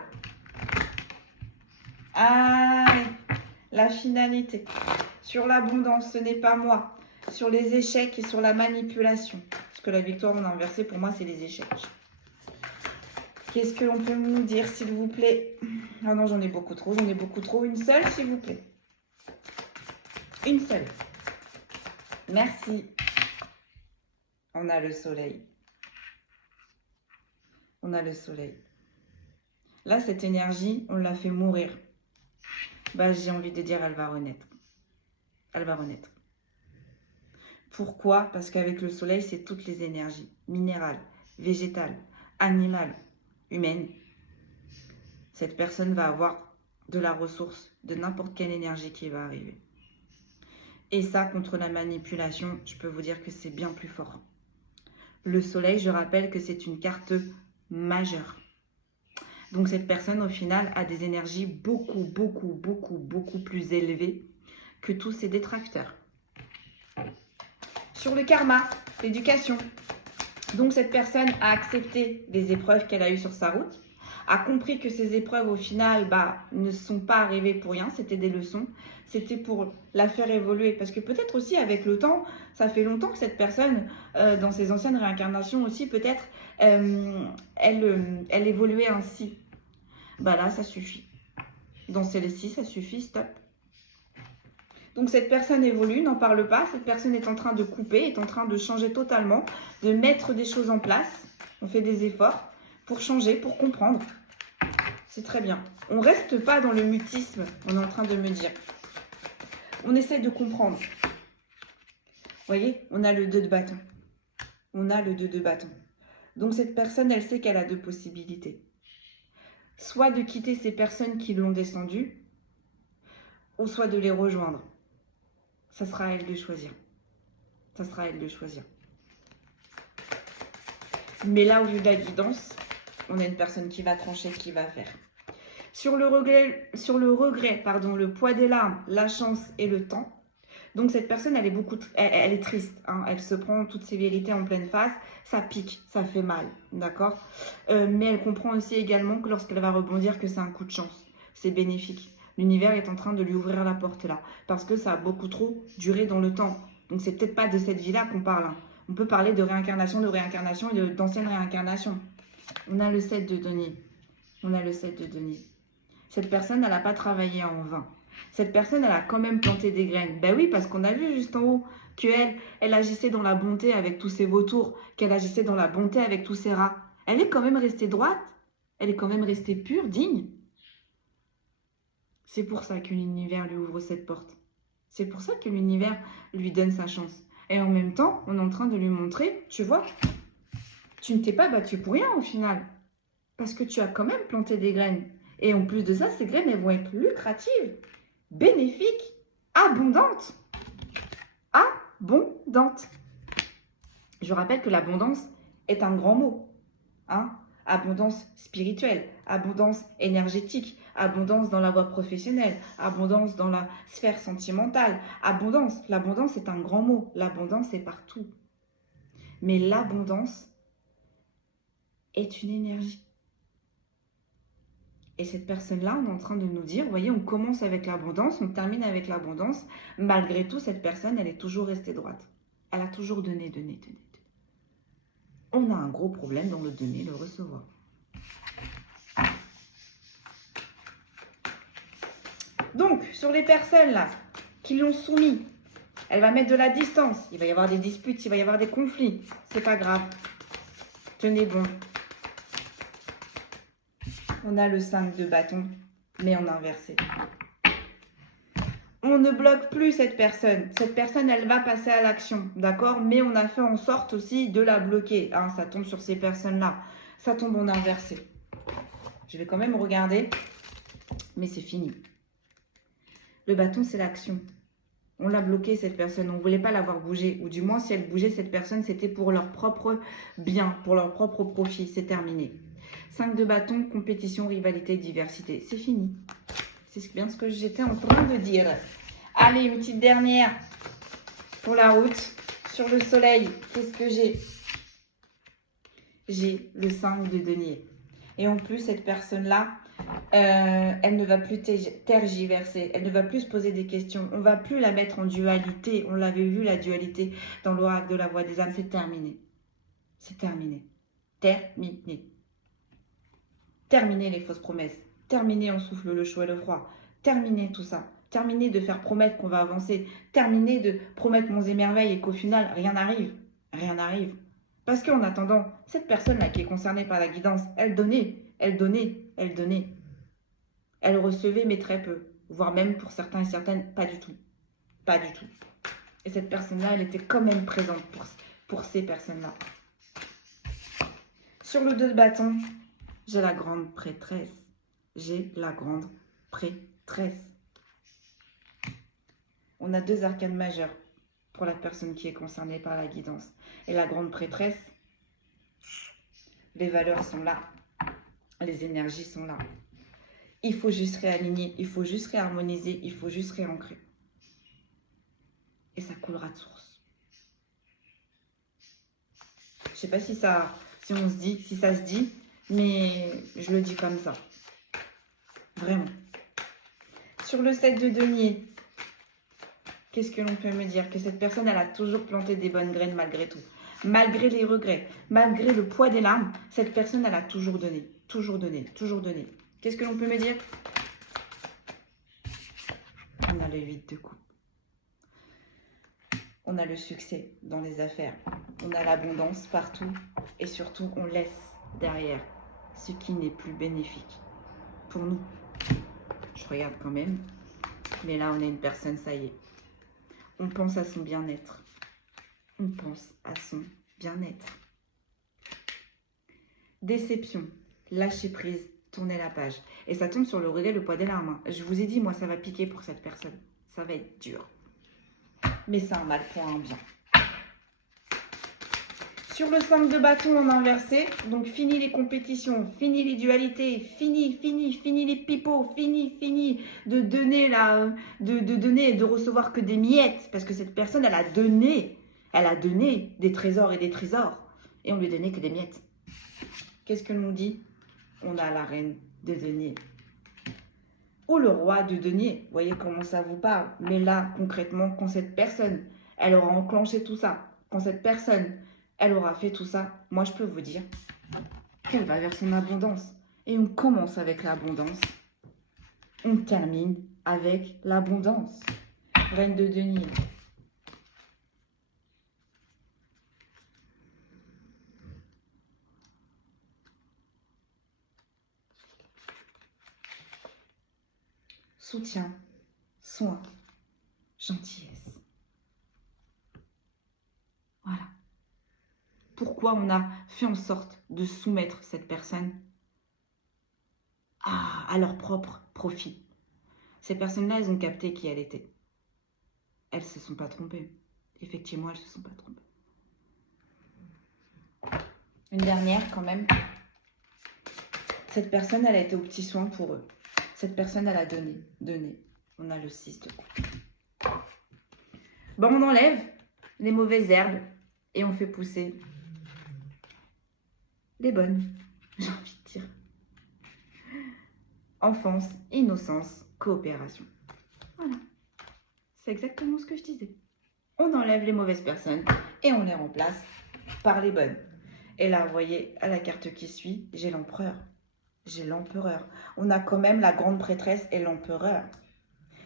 Allez, la finalité. Sur l'abondance, ce n'est pas moi. Sur les échecs et sur la manipulation. Parce que la victoire, on a inversé, pour moi, c'est les échecs. Qu'est-ce que l'on peut nous dire, s'il vous plaît? Ah non, j'en ai beaucoup trop, j'en ai beaucoup trop. Une seule, s'il vous plaît. Une seule. Merci. On a le soleil. On a le soleil. Là, cette énergie, on l'a fait mourir. Bah, j'ai envie de dire, elle va renaître. Elle va renaître. Pourquoi? Parce qu'avec le soleil, c'est toutes les énergies. Minérales, végétales, animales, humaines. Cette personne va avoir de la ressource, de n'importe quelle énergie qui va arriver. Et ça, contre la manipulation, je peux vous dire que c'est bien plus fort. Le soleil, je rappelle que c'est une carte majeure. Donc cette personne, au final, a des énergies beaucoup plus élevées que tous ses détracteurs. Sur le karma, l'éducation. Donc cette personne a accepté les épreuves qu'elle a eues sur sa route, a compris que ces épreuves, au final, ne sont pas arrivées pour rien, c'était des leçons, c'était pour la faire évoluer. Parce que peut-être aussi, avec le temps, ça fait longtemps que cette personne, dans ses anciennes réincarnations aussi, peut-être, elle évoluait ainsi. Là, ça suffit. Dans celle-ci, ça suffit, stop. Donc cette personne évolue, n'en parle pas, cette personne est en train de couper, est en train de changer totalement, de mettre des choses en place. On fait des efforts pour changer, pour comprendre. C'est très bien. On ne reste pas dans le mutisme, on est en train de me dire. On essaie de comprendre. Vous voyez, on a le 2 de bâton. On a le 2 de bâton. Donc cette personne, elle sait qu'elle a 2 possibilités. Soit de quitter ces personnes qui l'ont descendue, ou soit de les rejoindre. Ça sera à elle de choisir. Ça sera à elle de choisir. Mais là, au vu de la guidance, on a une personne qui va trancher, qui va faire. Sur le regret, le poids des larmes, la chance et le temps. Donc cette personne, elle est triste. Hein, elle se prend toutes ses vérités en pleine face. Ça pique, ça fait mal, d'accord. Mais elle comprend aussi également que lorsqu'elle va rebondir, que c'est un coup de chance. c'est bénéfique. L'univers est en train de lui ouvrir la porte là, parce que ça a beaucoup trop duré dans le temps. Donc c'est peut-être pas de cette vie-là qu'on parle. Hein. On peut parler de réincarnation et d'ancienne réincarnation. On a le 7 de denier. On a le 7 de denier. Cette personne, elle n'a pas travaillé en vain. Cette personne, elle a quand même planté des graines. Ben oui, parce qu'on a vu juste en haut qu'elle, elle agissait dans la bonté avec tous ses vautours, qu'elle agissait dans la bonté avec tous ses rats. Elle est quand même restée droite. Elle est quand même restée pure, digne. C'est pour ça que l'univers lui ouvre cette porte. C'est pour ça que l'univers lui donne sa chance. Et en même temps, on est en train de lui montrer, tu vois, tu ne t'es pas battu pour rien au final. Parce que tu as quand même planté des graines. Et en plus de ça, ces graines, elles vont être lucratives, bénéfiques, abondantes. Abondantes. Je rappelle que l'abondance est un grand mot. Hein? Abondance spirituelle, abondance énergétique, abondance dans la voie professionnelle, abondance dans la sphère sentimentale. Abondance, l'abondance est un grand mot. L'abondance est partout. Mais l'abondance est une énergie. Et cette personne-là, on est en train de nous dire, vous voyez, on commence avec l'abondance, on termine avec l'abondance. Malgré tout, cette personne, elle est toujours restée droite. Elle a toujours donné. On a un gros problème dans le donner, le recevoir. Donc, sur les personnes là qui l'ont soumis, elle va mettre de la distance. Il va y avoir des disputes, il va y avoir des conflits. C'est pas grave. Tenez bon. On a le 5 de bâton, mais en inversé. On ne bloque plus cette personne. Cette personne, elle va passer à l'action, d'accord? Mais on a fait en sorte aussi de la bloquer. Hein, ça tombe sur ces personnes-là. Ça tombe en inversé. Je vais quand même regarder, mais c'est fini. Le bâton, c'est l'action. On l'a bloqué, cette personne. On ne voulait pas la voir bouger. Ou du moins, si elle bougeait, cette personne, c'était pour leur propre bien, pour leur propre profit. C'est terminé. 5 de bâton, compétition, rivalité, diversité. C'est fini. C'est bien ce que j'étais en train de dire. Allez, une petite dernière pour la route. Sur le soleil, qu'est-ce que j'ai? J'ai le 5 de denier. Et en plus, cette personne-là, elle ne va plus tergiverser. Elle ne va plus se poser des questions. On ne va plus la mettre en dualité. On l'avait vu, la dualité, dans l'oracle de la voix des âmes. C'est terminé. C'est terminé. Terminé. Terminer les fausses promesses. Terminer on souffle le chaud et le froid. Terminer tout ça. Terminer de faire promettre qu'on va avancer. Terminer de promettre monts et merveilles et qu'au final, rien n'arrive. Rien n'arrive. Parce qu'en attendant, cette personne-là qui est concernée par la guidance, elle donnait, elle donnait, elle donnait. Elle recevait, mais très peu. Voire même pour certains et certaines, pas du tout. Pas du tout. Et cette personne-là, elle était quand même présente pour ces personnes-là. Sur le 2 de bâton, j'ai la grande prêtresse. J'ai la grande prêtresse. On a 2 arcanes majeures pour la personne qui est concernée par la guidance. Et la grande prêtresse, les valeurs sont là. Les énergies sont là. Il faut juste réaligner, il faut juste réharmoniser, il faut juste réancrer. Et ça coulera de source. Je ne sais pas si ça se dit, mais je le dis comme ça. Vraiment. Sur le 7 de denier, qu'est-ce que l'on peut me dire? Que cette personne, elle a toujours planté des bonnes graines malgré tout. Malgré les regrets, malgré le poids des larmes, cette personne, elle a toujours donné. Toujours donné, toujours donné. Qu'est-ce que l'on peut me dire? On a le 8 de coupe. On a le succès dans les affaires. On a l'abondance partout. Et surtout, on laisse derrière ce qui n'est plus bénéfique pour nous. Je regarde quand même. Mais là, on a une personne, ça y est. On pense à son bien-être. On pense à son bien-être. Déception. Lâcher prise. Tourner la page. Et ça tombe sur le regret, le poids des larmes. Je vous ai dit, moi, ça va piquer pour cette personne. Ça va être dur. Mais c'est un mal pour un bien. Sur le 5 de bâton en inversé, donc fini les compétitions, fini les dualités, fini les pipeaux, fini de donner de donner et de recevoir que des miettes. Parce que cette personne, elle a donné des trésors et des trésors. Et on lui donnait que des miettes. Qu'est-ce que l'on dit? On a la reine de denier. ou le roi de denier. Vous voyez comment ça vous parle. Mais là, concrètement, quand cette personne, elle aura enclenché tout ça, quand cette personne, elle aura fait tout ça, moi, je peux vous dire qu'elle va vers son abondance. Et on commence avec l'abondance. On termine avec l'abondance. Reine de denier. Soutien, soin, gentillesse. Voilà. Pourquoi on a fait en sorte de soumettre cette personne à leur propre profit. Ces personnes-là, elles ont capté qui elle était. Elles ne se sont pas trompées. Effectivement, elles ne se sont pas trompées. Une dernière quand même. Cette personne, elle a été au petit soin pour eux. Cette personne, elle a donné. On a le 6 de coupe. Bon, on enlève les mauvaises herbes et on fait pousser les bonnes, j'ai envie de dire. Enfance, innocence, coopération. Voilà. C'est exactement ce que je disais. On enlève les mauvaises personnes et on les remplace par les bonnes. Et là, vous voyez, à la carte qui suit, j'ai l'empereur. J'ai l'empereur. On a quand même la grande prêtresse et l'empereur.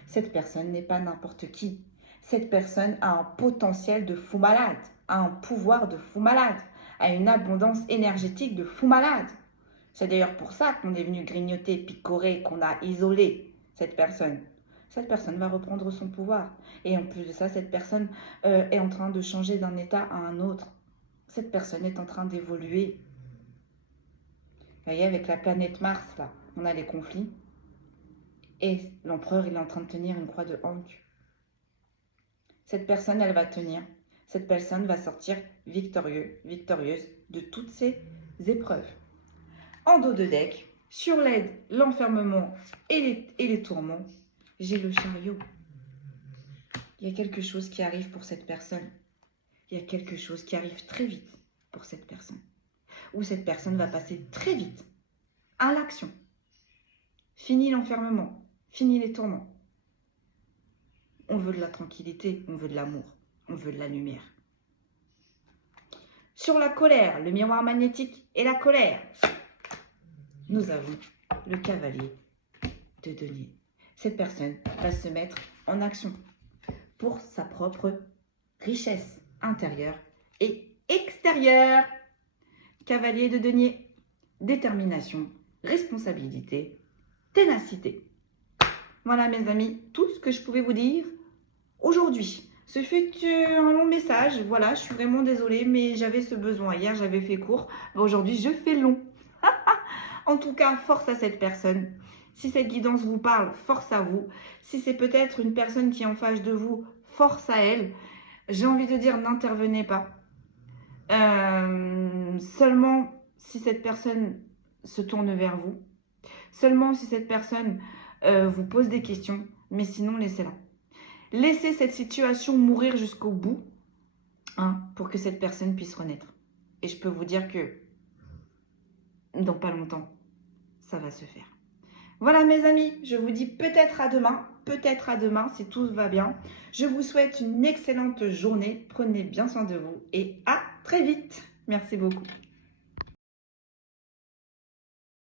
Cette personne n'est pas n'importe qui. Cette personne a un potentiel de fou malade, a un pouvoir de fou malade, a une abondance énergétique de fou malade. C'est d'ailleurs pour ça qu'on est venu grignoter, picorer, qu'on a isolé cette personne. Cette personne va reprendre son pouvoir. Et en plus de ça, cette personne est en train de changer d'un état à un autre. Cette personne est en train d'évoluer. Vous voyez, avec la planète Mars, là, on a les conflits. Et l'empereur, il est en train de tenir une croix de Hank. Cette personne, elle va tenir. Cette personne va sortir victorieuse de toutes ces épreuves. En dos de deck, sur l'aide, l'enfermement et les tourments, j'ai le chariot. Il y a quelque chose qui arrive pour cette personne. Il y a quelque chose qui arrive très vite pour cette personne. Ou cette personne va passer très vite à l'action. Fini l'enfermement, fini les tourments. On veut de la tranquillité, on veut de l'amour, on veut de la lumière. Sur la colère, le miroir magnétique et la colère, nous avons le cavalier de denier. Cette personne va se mettre en action pour sa propre richesse intérieure et extérieure. Cavalier de denier, détermination, responsabilité, ténacité. Voilà mes amis, tout ce que je pouvais vous dire aujourd'hui. Ce fut un long message, voilà, je suis vraiment désolée, mais j'avais ce besoin. Hier, j'avais fait court, aujourd'hui, je fais long. En tout cas, force à cette personne. Si cette guidance vous parle, force à vous. Si c'est peut-être une personne qui est en face de vous, force à elle. J'ai envie de dire, n'intervenez pas. Seulement si cette personne se tourne vers vous. Seulement si cette personne vous pose des questions. Mais sinon, laissez-la. Laissez cette situation mourir jusqu'au bout pour que cette personne puisse renaître. Et je peux vous dire que dans pas longtemps, ça va se faire. Voilà mes amis, je vous dis peut-être à demain si tout va bien. Je vous souhaite une excellente journée, prenez bien soin de vous et à très vite. Merci beaucoup.